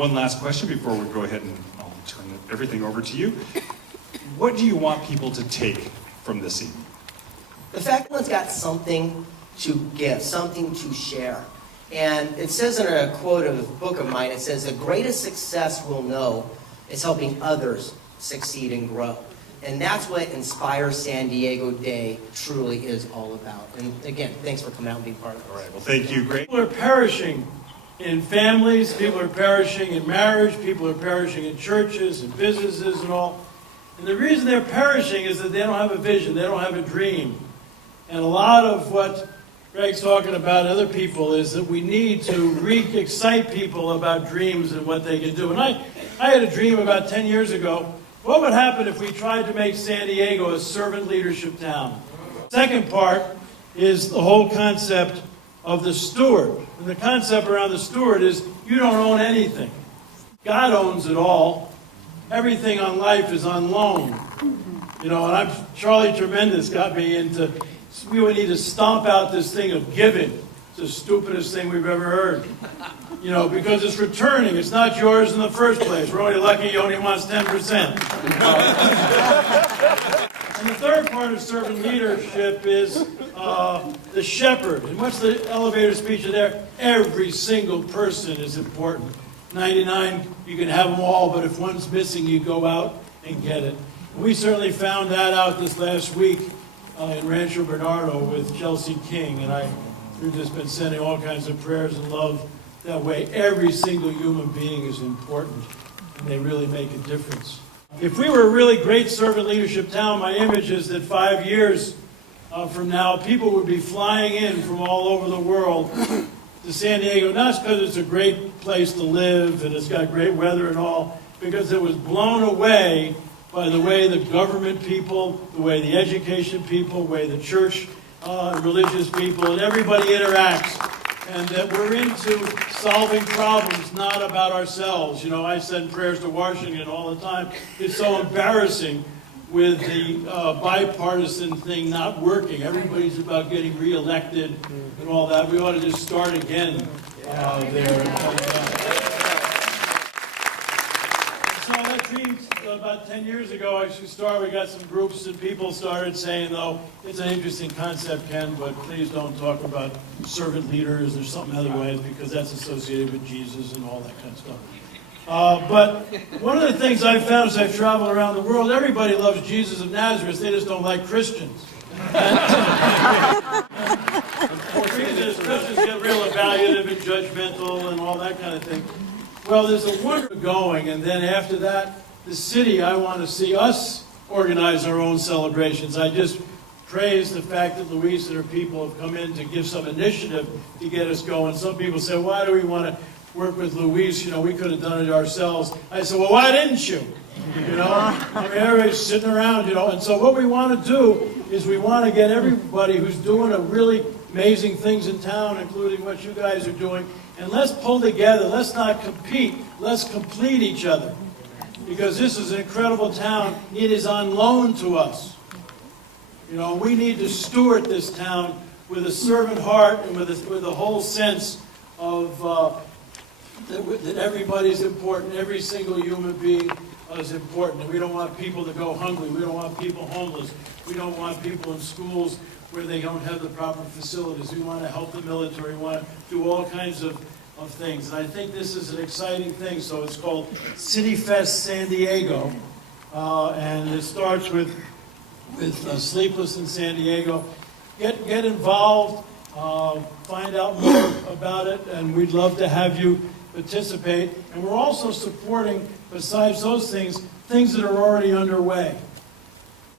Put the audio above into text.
One last question before we go ahead and I'll turn everything over to you. What do you want people to take from this evening? The fact that one's got something to give, something to share. And it says in a quote of a book of mine, it says, the greatest success we'll know is helping others succeed and grow. And that's what Inspire San Diego Day truly is all about. And again, thanks for coming out and being part of it. All right, well, thank you. Great. People are perishing in families, people are perishing in marriage, people are perishing in churches and businesses and all. And the reason they're perishing is that they don't have a vision, they don't have a dream. And a lot of what Greg's talking about, other people, is that we need to re-excite people about dreams and what they can do. And I had a dream about 10 years ago. What would happen if we tried to make San Diego a servant leadership town? Second part is the whole concept of the steward. And the concept around the steward is you don't own anything. God owns it all. Everything on life is on loan. You know, and Charlie Tremendous got me into, we would need to stomp out this thing of giving. It's the stupidest thing we've ever heard. You know, because it's returning. It's not yours in the first place. We're only lucky he only wants 10%. And the third part of servant leadership is the shepherd. And what's the elevator speech of there? Every single person is important. 99, you can have them all, but if one's missing, you go out and get it. We certainly found that out this last week in Rancho Bernardo with Chelsea King, and we've just been sending all kinds of prayers and love that way. Every single human being is important, and they really make a difference. If we were a really great servant leadership town, my image is that 5 years from now, people would be flying in from all over the world to San Diego, not because it's a great place to live and it's got great weather and all, because it was blown away by the way the government people, the way the education people, the way the church religious people, and everybody interacts. And that we're into solving problems, not about ourselves. You know, I send prayers to Washington all the time. It's so embarrassing with the bipartisan thing not working. Everybody's about getting reelected and all that. We ought to just start again there. So that dream about 10 years ago, we got some groups and people started saying, though, it's an interesting concept, Ken, but please don't talk about servant leaders or something otherwise, because that's associated with Jesus and all that kind of stuff. But one of the things I've found as I've traveled around the world, everybody loves Jesus of Nazareth, they just don't like Christians. Christians get real evaluative and judgmental and all that kind of thing. Well, there's a wonder going, and then after that, the city, I want to see us organize our own celebrations. I just praise the fact that Luis and her people have come in to give some initiative to get us going. Some people say, why do we want to work with Luis? You know, we could have done it ourselves. I said, well, why didn't you? You know, I mean, everybody's sitting around, you know. And so what we want to do is we want to get everybody who's doing a really amazing things in town, including what you guys are doing, and let's pull together. Let's not compete. Let's complete each other. Because this is an incredible town. It is on loan to us. You know, we need to steward this town with a servant heart and with a whole sense of that everybody's important. Every single human being is important. And we don't want people to go hungry. We don't want people homeless. We don't want people in schools where they don't have the proper facilities. We want to help the military. We want to do all kinds of things. And I think this is an exciting thing. So it's called City Fest San Diego. And it starts with Sleepless in San Diego. Get involved. Find out more about it. And we'd love to have you participate. And we're also supporting, besides those things that are already underway.